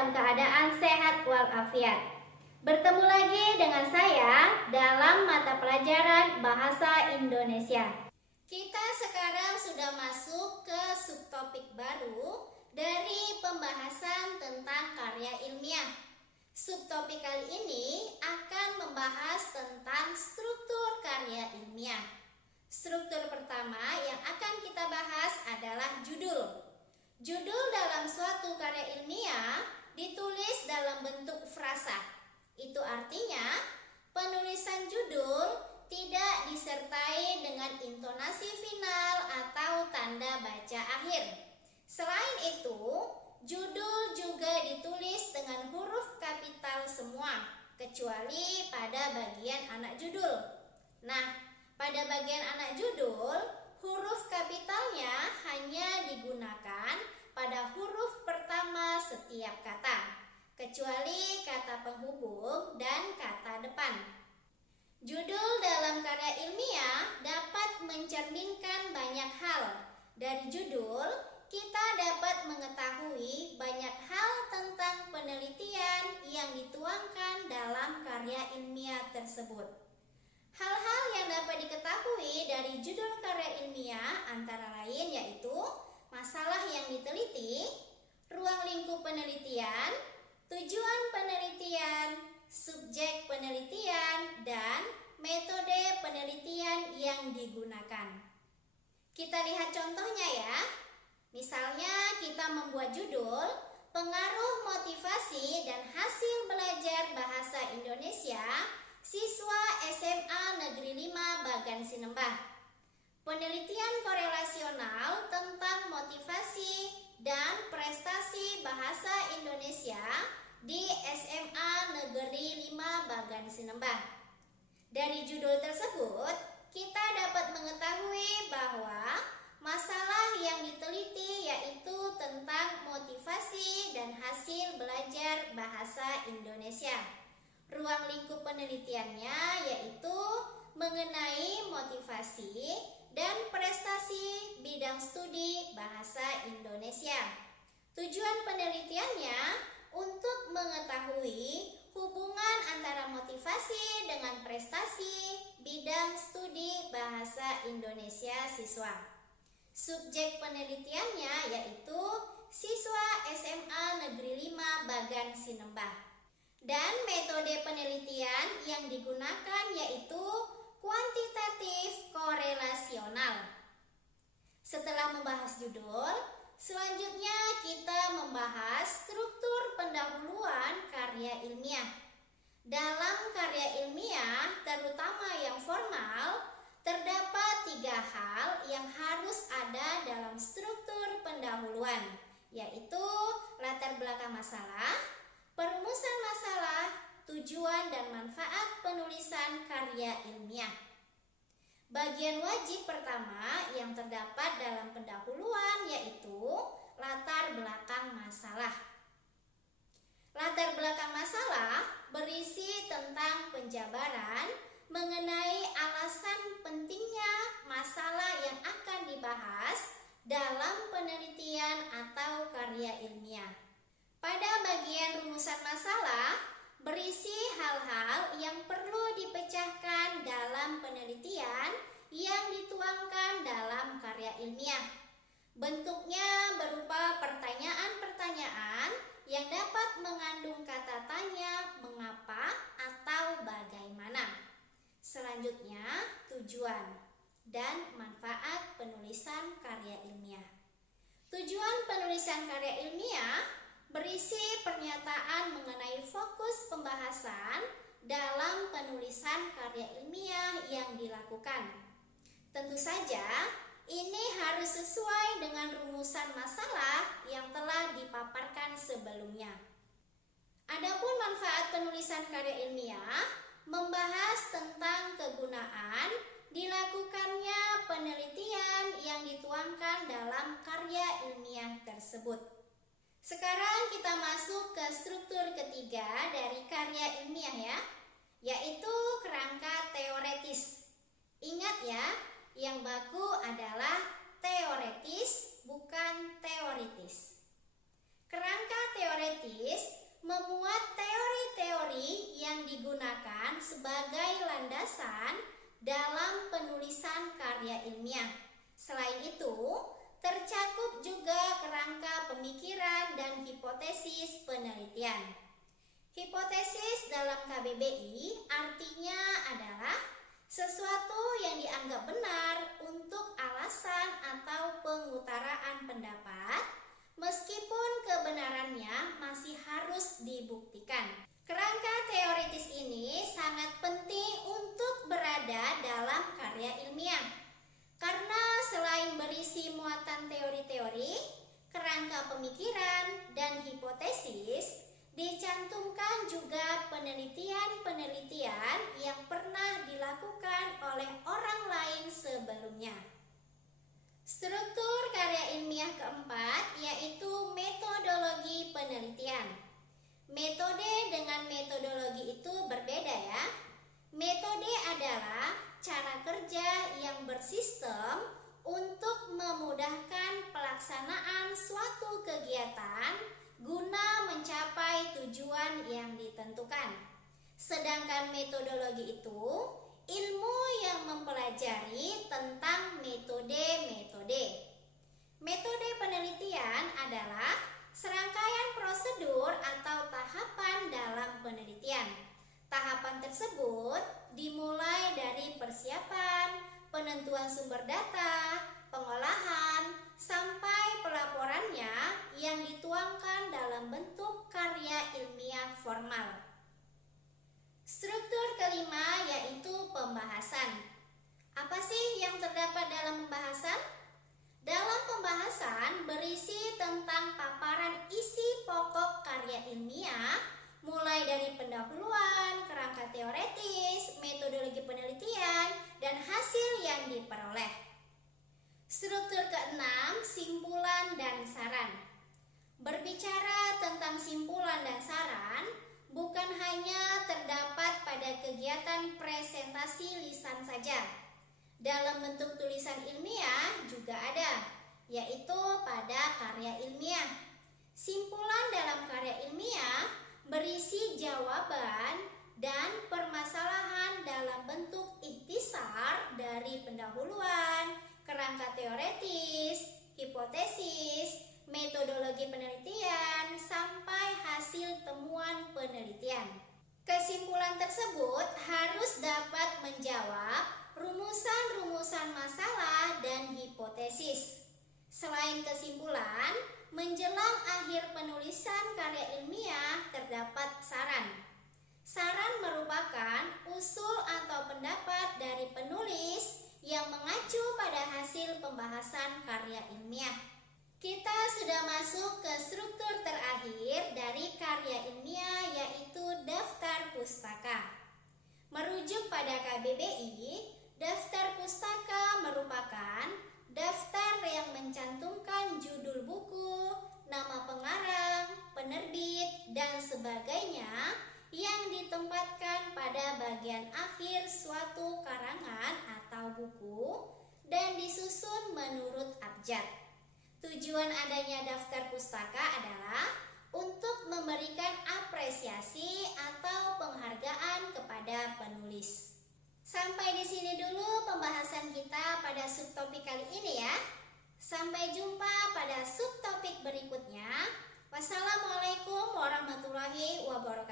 dalam keadaan sehat walafiat. Bertemu lagi dengan saya dalam mata pelajaran Bahasa Indonesia. Kita sekarang sudah masuk ke subtopik baru dari pembahasan tentang karya ilmiah. Subtopik kali ini akan membahas tentang struktur karya ilmiah. Struktur pertama yang akan kita bahas adalah judul. Judul dalam suatu karya ilmiah ditulis dalam bentuk frasa. Itu artinya penulisan judul tidak disertai dengan intonasi final atau tanda baca akhir. Selain itu, judul juga ditulis dengan huruf kapital semua, kecuali pada bagian anak judul. Nah, pada bagian anak judul, huruf kapitalnya hanya digunakan pada huruf pertama setiap kata, kecuali kata penghubung dan kata depan. Judul dalam karya ilmiah dapat mencerminkan banyak hal. Dari judul, kita dapat mengetahui banyak hal tentang penelitian yang dituangkan dalam karya ilmiah tersebut. Hal-hal yang dapat diketahui dari judul karya ilmiah antara lain yaitu masalah yang diteliti, ruang lingkup penelitian, tujuan penelitian, subjek penelitian, dan metode penelitian yang digunakan. Kita lihat contohnya ya. Misalnya kita membuat judul pengaruh motivasi dan hasil belajar bahasa Indonesia siswa SMA Negeri 5 Bagan Sinembah. Penelitian korelasional tentang motivasi dan prestasi bahasa Indonesia di SMA Negeri 5 Bagan Sinembah. Dari judul tersebut, kita dapat mengetahui bahwa masalah yang diteliti yaitu tentang motivasi dan hasil belajar bahasa Indonesia. Ruang lingkup penelitiannya yaitu mengenai motivasi dan prestasi bidang studi bahasa Indonesia. Tujuan penelitiannya untuk mengetahui hubungan antara motivasi dengan prestasi bidang studi bahasa Indonesia siswa. Subjek penelitiannya yaitu siswa SMA Negeri 5 Bagan Sinembah. Dan metode penelitian yang digunakan yaitu kuantitatif korelasional. Setelah membahas judul, selanjutnya kita membahas struktur pendahuluan karya ilmiah. Dalam karya ilmiah, terutama yang formal, terdapat 3 hal yang harus ada dalam struktur pendahuluan, yaitu latar belakang masalah, perumusan masalah, tujuan dan manfaat penulisan karya ilmiah. Bagian wajib pertama yang terdapat dalam pendahuluan yaitu latar belakang masalah. Latar belakang masalah berisi tentang penjabaran mengenai alasan pentingnya masalah yang akan dibahas dalam penelitian atau karya ilmiah. Pada bagian rumusan masalah berisi hal-hal yang perlu dipecahkan dalam penelitian yang dituangkan dalam karya ilmiah. Bentuknya berupa pertanyaan-pertanyaan yang dapat mengandung kata tanya, mengapa, atau bagaimana. Selanjutnya, tujuan dan manfaat penulisan karya ilmiah. Tujuan penulisan karya ilmiah berisi pernyataan mengenai fokus pembahasan dalam penulisan karya ilmiah yang dilakukan. Tentu saja, ini harus sesuai dengan rumusan masalah yang telah dipaparkan sebelumnya. Adapun manfaat penulisan karya ilmiah membahas tentang kegunaan dilakukannya penelitian yang dituangkan dalam karya ilmiah tersebut. Sekarang kita masuk ke struktur ketiga dari karya ilmiah ya, yaitu kerangka teoretis. Ingat ya, yang baku adalah teoretis bukan teoritis. Kerangka teoretis memuat teori-teori yang digunakan sebagai landasan dalam penulisan karya ilmiah. Selain itu, tercakup juga kerangka pemikiran dan hipotesis penelitian. Hipotesis dalam KBBI artinya adalah sesuatu yang dianggap benar untuk alasan atau pengutaraan pendapat, meskipun kebenarannya masih harus dibuktikan. Kerangka teoritis ini sangat penting untuk berada dalam karya ilmiah, karena selain berisi muatan teori-teori, kerangka pemikiran, dan hipotesis, dicantumkan juga penelitian-penelitian yang pernah dilakukan oleh orang lain sebelumnya. Struktur karya ilmiah keempat yaitu metodologi penelitian. Metode dengan metodologi itu berbeda ya. Metode adalah cara kerja yang bersistem untuk memudahkan pelaksanaan suatu kegiatan guna mencapai tujuan yang ditentukan. Sedangkan metodologi itu ilmu yang mempelajari tentang metode-metode. Metode penelitian adalah serangkaian prosedur atau tahapan dalam penelitian. Tahapan tersebut dimulai dari persiapan, penentuan sumber data, pengolahan, sampai pelaporannya yang dituangkan dalam bentuk karya ilmiah formal. Struktur kelima yaitu pembahasan. Apa sih yang terdapat dalam pembahasan? Dalam pembahasan berisi tentang paparan isi pokok karya ilmiah, mulai dari pendahuluan, kerangka teoretis, metodologi penelitian, dan hasil yang diperoleh. Struktur keenam, simpulan dan saran. Berbicara tentang simpulan dan saran, bukan hanya terdapat pada kegiatan presentasi lisan saja. Dalam bentuk tulisan ilmiah juga ada, yaitu pada karya ilmiah. Simpulan dalam karya ilmiah berisi jawaban dan permasalahan dalam bentuk ikhtisar dari pendahuluan, kerangka teoretis, hipotesis, metodologi penelitian, sampai hasil temuan penelitian. Kesimpulan tersebut harus dapat menjawab rumusan-rumusan masalah dan hipotesis. Selain kesimpulan, menjelang akhir penulisan karya ilmiah terdapat saran. Saran merupakan usul atau pendapat dari penulis yang mengacu pada hasil pembahasan karya ilmiah. Kita sudah masuk ke struktur terakhir dari karya ilmiah, yaitu daftar pustaka. Merujuk pada KBBI, daftar pustaka merupakan daftar yang mencantumkan judul buku, nama pengarang, penerbit, dan sebagainya yang ditempatkan pada bagian akhir suatu karangan atau buku dan disusun menurut abjad. Tujuan adanya daftar pustaka adalah untuk memberikan apresiasi atau penghargaan kepada penulis. Sampai di sini dulu pembahasan kita pada subtopik kali ini ya. Sampai jumpa pada subtopik berikutnya. Wassalamualaikum warahmatullahi wabarakatuh.